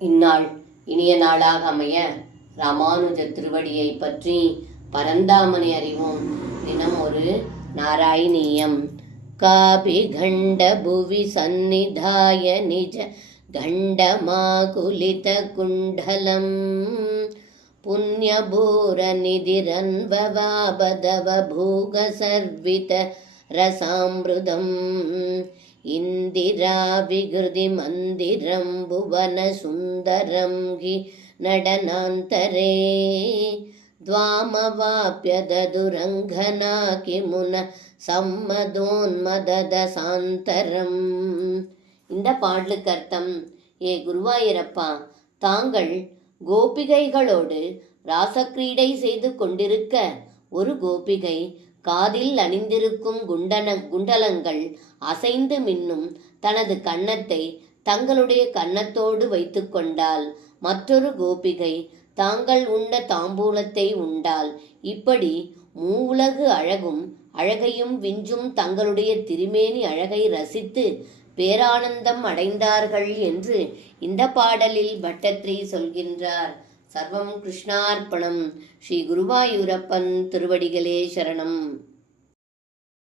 இந்நாள் இனிய நாளாக அமைய ராமானுஜ திருவடியை பற்றி பரந்தாமனை அறிவோம். தினம் ஒரு நாராயணீயம். காபி கண்ட புவி சந்நிதாய நிஜ கண்டமாகுலித குண்டலம் புண்ணியபூர நிதிரன்வவாபதவ பூக சர்வித ரசாமிருதம் இந்திரா விகிருதி மந்திரம் புவன சுந்தரம் கி நடனாந்தரே துவாமவாப்யததுரங்கனா கிமுன சம்மதோன்மதசாந்தரம். இந்த பாடலுக்கு அர்த்தம்: ஏ குருவாயூரப்பா, தாங்கள் கோபிகைகளோடு ராசக்கிரீடை செய்து கொண்டிருக்க ஒரு கோபிகை காதில் அணிந்திருக்கும் குண்டலங்கள் அசைந்து மின்னும் தனது கன்னத்தை தங்களுடைய கன்னத்தோடு வைத்து கொண்டால், மற்றொரு கோபிகை தாங்கள் உண்ட தாம்பூலத்தை உண்டால், இப்படி மூவுலகு அழகையும் விஞ்சும் தங்களுடைய திருமேனி அழகை ரசித்து பேரானந்தம் அடைந்தார்கள் என்று இந்த பாடலில் பட்டத்திரி சொல்கின்றார். சர்வம் கிருஷ்ணார்ப்பணம். ஸ்ரீ குருவாயூரப்பன் திருவடிகளே சரணம்.